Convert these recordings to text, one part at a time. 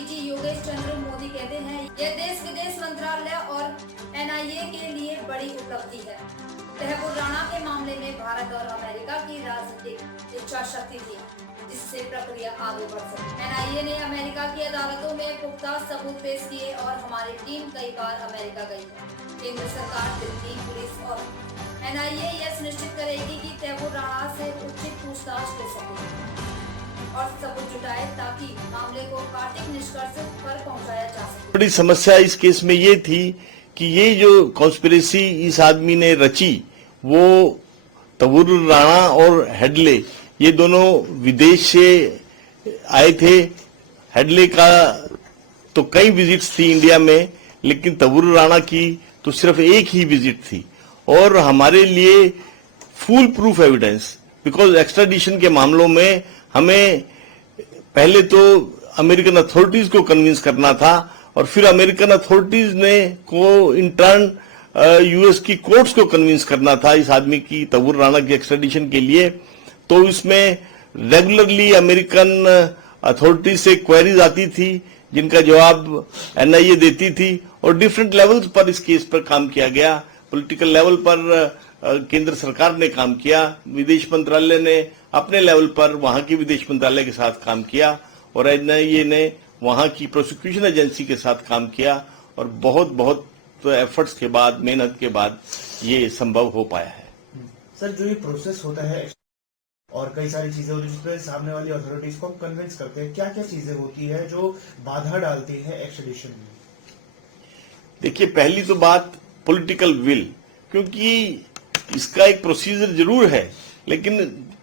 DG Yogesh चंद्र मोदी कहते हैं यह देश विदेश मंत्रालय और एनआईए के लिए बड़ी उपलब्धि है। तहबुर राणा के मामले में भारत और अमेरिका की राजनीतिक इच्छा शक्ति थी जिससे प्रक्रिया आगे बढ़ सके। एनआईए ने अमेरिका की अदालतों में पुख्ता सबूत पेश किए और हमारी टीम कई बार अमेरिका गई है। केंद्र सरकार, दिल्ली पुलिस और एनआईए यह सुनिश्चित करेगी कि तहबुर राणा से उचित पूछताछ हो सके और सबूत जुटाए ताकि मामले को कार्तिक निष्कर्ष पर पहुंचाया जा सके। बड़ी समस्या इस केस में ये थी कि ये जो कॉन्स्पिरेसी इस आदमी ने रची वो तहबुर राणा और हेडले ये दोनों विदेश से आए थे। हेडले का तो कई विजिट्स थी इंडिया में, लेकिन तहबुर राणा की तो सिर्फ एक ही विजिट थी और हमारे लिए full proof evidence, because extradition के मामलों में हमें पहले तो अमेरिकन अथॉरिटीज को कन्विंस करना था और फिर अमेरिकन अथॉरिटीज ने को इन टर्न यूएस की कोर्ट्स को कन्विंस करना था इस आदमी की, तहबुर राणा की एक्स्ट्राडिशन के लिए। तो इसमें रेगुलरली अमेरिकन अथॉरिटीज से क्वेरीज आती थी जिनका जवाब एनआईए देती थी और डिफरेंट लेवल्स पर इस केस पर काम किया गया। पॉलिटिकल लेवल पर केंद्र सरकार ने काम किया, विदेश मंत्रालय ने अपने लेवल पर वहां के विदेश मंत्रालय के साथ काम किया और एनआईए ने वहां की प्रोसिक्यूशन एजेंसी के साथ काम किया और बहुत एफर्ट्स के बाद, मेहनत के बाद ये संभव हो पाया है। सर, जो ये प्रोसेस होता है और कई सारी चीजें होती है जिसपे सामने वाली अथॉरिटीज को कन्विंस करते हैं, क्या क्या चीजें होती है जो बाधा डालती है एक्स्ट्रेडिशन में? देखिए, पहली तो बात पॉलिटिकल विल, क्योंकि इसका एक प्रोसीजर जरूर है लेकिन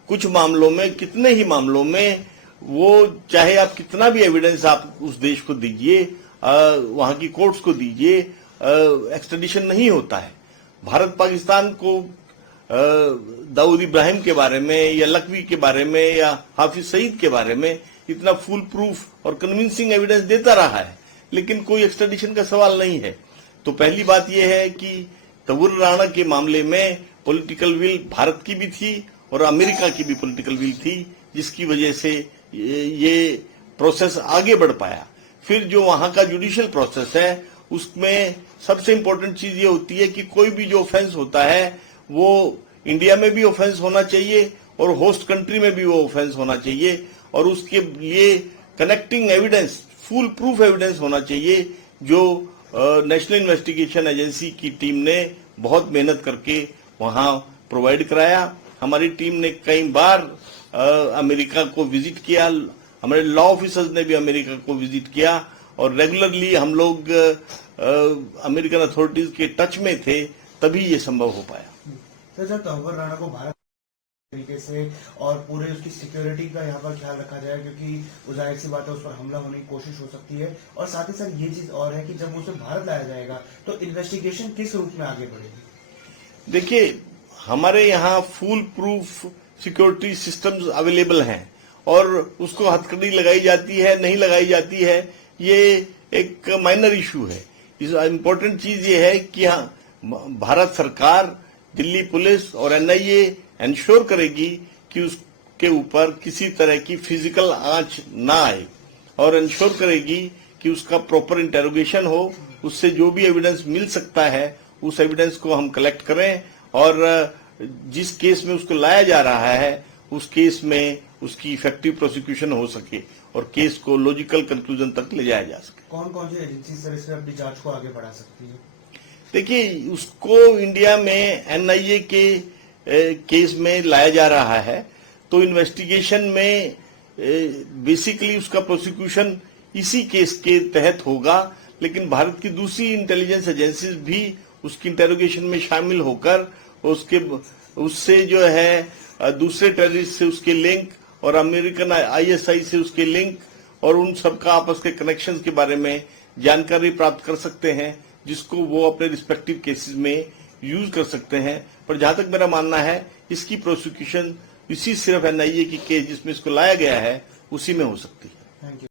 कुछ मामलों में, कितने ही मामलों में वो चाहे आप कितना भी एविडेंस आप उस देश को दीजिए, वहां की कोर्ट्स को दीजिए, एक्स्ट्रेडिशन नहीं होता है। भारत पाकिस्तान को दाऊद इब्राहिम के बारे में या लखवी के बारे में या हाफिज सईद के बारे में इतना फुल प्रूफ और कन्विंसिंग एविडेंस देता रहा है, लेकिन कोई एक्स्ट्रेडिशन का सवाल नहीं है। तो पहली बात यह है कि तहबुर राणा के मामले में पॉलिटिकल विल भारत की भी थी और अमेरिका की भी पॉलिटिकल विल थी, जिसकी वजह से ये प्रोसेस आगे बढ़ पाया। फिर जो वहां का जुडिशियल प्रोसेस है उसमें सबसे इंपॉर्टेंट चीज ये होती है कि कोई भी जो ऑफेंस होता है वो इंडिया में भी ऑफेंस होना चाहिए और होस्ट कंट्री में भी वो ऑफेंस होना चाहिए और उसके लिए connecting evidence, full proof evidence होना चाहिए, जो नेशनल इन्वेस्टिगेशन एजेंसी की टीम ने बहुत मेहनत करके वहां प्रोवाइड कराया। हमारी टीम ने कई बार अमेरिका को विजिट किया, हमारे लॉ ऑफिसर्स ने भी अमेरिका को विजिट किया और रेगुलरली हम लोग अमेरिकन अथॉरिटीज के टच में थे, तभी ये संभव हो पाया। तो जब तहबुर राणा को भारत तरीके से और पूरे उसकी सिक्योरिटी का यहाँ पर ख्याल रखा जाए, क्योंकि जाहिर सी बात है उस पर हमला होने की कोशिश हो सकती है, और साथ ही साथ ये चीज और है कि जब उसे भारत लाया जाएगा तो इन्वेस्टिगेशन किस रूप में आगे बढ़ेगी? देखिए, हमारे यहाँ full proof security systems available हैं और उसको हथकड़ी लगाई जाती है, नहीं लगाई जाती है, ये एक माइनर इशू है। इस इम्पोर्टेंट चीज ये है कि भारत सरकार, दिल्ली पुलिस और एनआईए इंश्योर करेगी कि उसके ऊपर किसी तरह की फिजिकल आंच ना आए और इंश्योर करेगी कि उसका प्रॉपर इंटेरोगेशन हो, उससे जो भी एविडेंस मिल सकता है उस एविडेंस को हम कलेक्ट करें और जिस केस में उसको लाया जा रहा है उस केस में उसकी इफेक्टिव प्रोसिक्यूशन हो सके और केस को लॉजिकल कंक्लूजन तक ले जाया जा सके। कौन कौन सी एजेंसी सर इसमें अपनी जांच को आगे बढ़ा सकती है? देखिए, उसको इंडिया में एनआईए के केस में लाया जा रहा है तो इन्वेस्टिगेशन में बेसिकली उसका प्रोसिक्यूशन इसी केस के तहत होगा, लेकिन भारत की दूसरी इंटेलिजेंस एजेंसीज भी उसकी इंटेरोगेशन में शामिल होकर उससे जो है दूसरे टेररिस्ट से उसके लिंक और अमेरिकन आईएसआई से उसके लिंक और उन सबका आपस के कनेक्शंस के बारे में जानकारी प्राप्त कर सकते हैं, जिसको वो अपने रिस्पेक्टिव केसेस में यूज कर सकते हैं। पर जहां तक मेरा मानना है इसकी प्रोसिक्यूशन इसी सिर्फ एनआईए की केस जिसमें इसको लाया गया है उसी में हो सकती है।